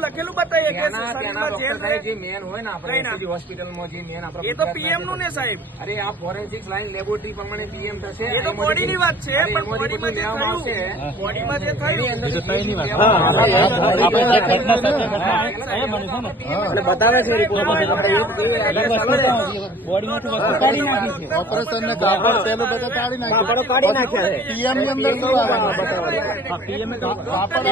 એનું લખેલું બતાવીએ કે શરીરમાં ઝેર સાહેબ જે મેન હોય ને આપણે હોસ્પિટલમાં જે મેન આપણે એ તો પીએમનું ને સાહેબ અરે આ ફોરેન્સિક લાઈન લેબોરેટરી પ્રમાણે પીએમ થશે એ તો બોડીની વાત છે પણ બોડીમાં જે થયું બોડીમાં જે થયું એ જે થઈની વાત. હા, આપણે છે બતાવે છે બોડીમાંથી વસ્તુ કાઢી નાખી છે ઓપરેશન ને કાપડ તેલ બધું કાઢી નાખ્યું કાપડો કાઢી નાખ્યા છે. પીએમની અંદર શું આવે બતાવો. તો કાપડ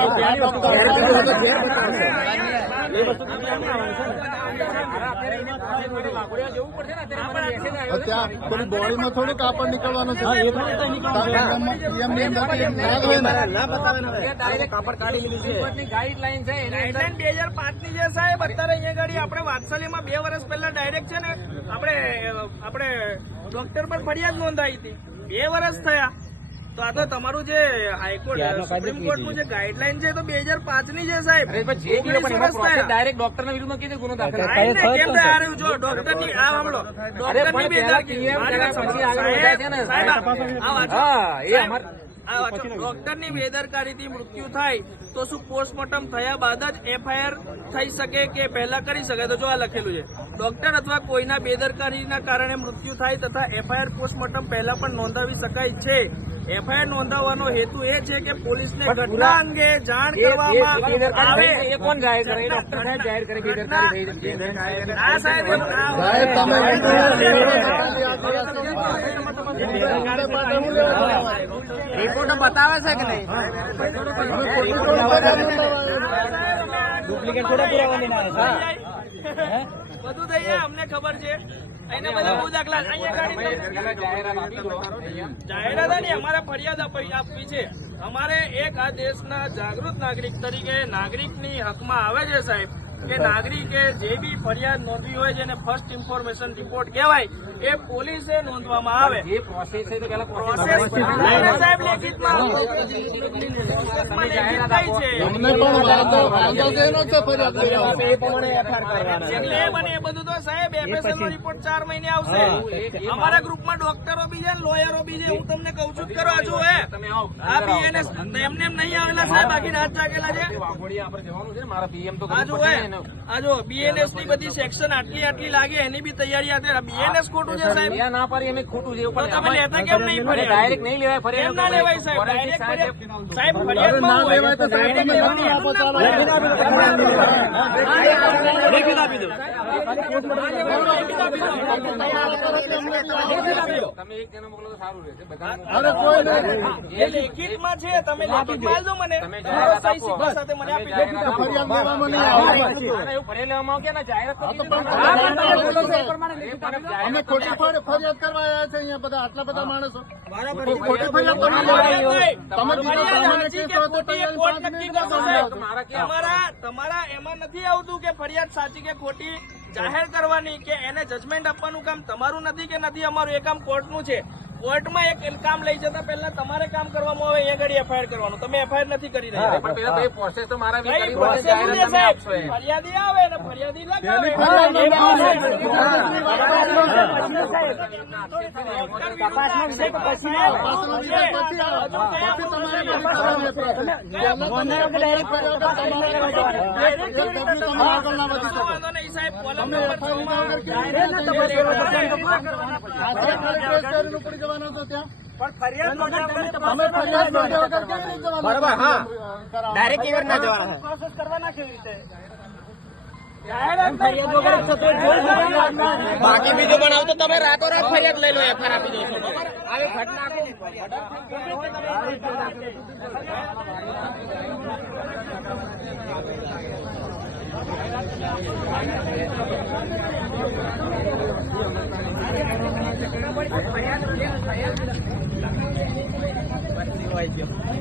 ત્યાં છે પેલી બોડીમાં થોડું કાપડ નીકળવાનું છે છે. છે. ગાઈડલાઈન છે બે હજાર પાંચની જે સાહેબ અત્યારે અહીંયા ગાડી આપણે વાત્સલ્યમાં બે વર્ષ પહેલા ડાયરેક્ટ છે ને આપણે આપણે ડોક્ટર પર ફરિયાદ નોંધાવી હતી બે વર્ષ થયા તો આ તો તમારું જે હાઈકોર્ટ સુપ્રીમ કોર્ટનું જે ગાઈડલાઈન છે તો બે હજાર પાંચની છે સાહેબ. વિરુદ્ધમાં કીધું ગુનો દાખલ કેમ. આ સાંભળો બે હજાર- ને. મૃત્યુ થાય તો શું પોસ્ટમોર્ટમ થયા બાદ જ એફઆઈઆર થઈ શકે કે પહેલા કરી શકે? તો જો આ લખેલું છે. ડોક્ટર અથવા કોઈના બેદરકારીના કારણે મૃત્યુ થાય તથા એફઆઈઆર પોસ્ટમોર્ટમ પહેલા પણ નોંધાવી શકાય છે. એફઆઈઆર નોંધાવવાનો હેતુ એ છે કે પોલીસને ઘટના અંગે જાણ કરવામાં આવે એ કોણ જાહેર કરે જાહેર કરે બેદરકારી થઈ છે. સાહેબ એમ ના હોય. સાહેબ તમે રિપોર્ટ બતાવે છે કે નહીં ડુપ્લિકેટ થોડા પુરાવા લઈને છે હે? બધું થઈ જાય અમને ખબર છે. એને બધા બહુ દાખલા જાહેરાત અમારે ફરિયાદ આપવી આપવી છે. અમારે એક આ દેશના જાગૃત નાગરિક તરીકે નાગરિકની હકમાં આવે છે સાહેબ. કે નાગરિકે જે બી ફરિયાદ નોંધવી હોય જેને ફર્સ્ટ ઇન્ફોર્મેશન રિપોર્ટ કહેવાય એ પોલીસે નોંધવામાં આવે. એ પ્રોસેસ છે તો પહેલા પ્રોસેસ સાહેબ લેખિતમાં જાહેરાત છે. અમને પણ વાંધો વાંધો કેનો છે ફરિયાદ લેવા. એ પ્રમાણે FIR કરવાના. એટલે મને એ બધું તો સાહેબ એફએસએલ નો રિપોર્ટ ચાર મહિને આવશે. અમારા ગ્રુપમાં ડોક્ટરો બી છે લોયરો બી છે હું તમને કઉ છું જ કરવા છું હે. તમે આવો. આ બીએનએસ એમને એમ નહીં આવેલા સાહેબ બાકી રાત જાગેલા છે. જવાનું છે મારા પીએમ તો કરવું હે. આ જો બીએનએસની બધી સેક્શન આટલી આટલી લાગે એની બી તૈયારી આ બીએનએસ ખોટું છે સાહેબ? ના પાડી અમે ખોટું છે પણ તમે લેતા કેમ નહીં ફરિયાદ? ડાયરેક્ટ નહીં લેવાય ફરિયાદ કેમ ના લેવાય સાહેબ? ડાયરેક્ટ સાહેબ ફરિયાદ. લેવાય તો સાહેબ નામ આપો ચાલો. લેખિત આપી દો તમે એક જણો મોકલો તો સારું રહેશે આટલા બધા માણસો ખોટી ફરિયાદ તમે તમારા એમાં નથી આવતું કે ફરિયાદ સાચી કે ખોટી જાહેર કરવાની કે એને જજમેન્ટ આપવાનું કામ તમારું નથી કે નથી અમારું? એ કામ કોર્ટનું છે. કોર્ટમાં એક કામ લઈ જતા પહેલા તમારે કામ કરવામાં આવે અહીંયા ઘડી એફઆઈઆર કરવાનું. તમે એફઆઈઆર નથી કરી રહ્યા. પણ પેલા તો એ પ્રોસેસ તો મારા. ફરિયાદી આવે ને ફરિયાદી લગાવે. જવાના છો. ત્યાં બાકી બીજું બનાવ તો તમે રાતોરાત ફરિયાદ લઈ લો એફઆર આપી દો છો. બરાબર? આવી ઘટના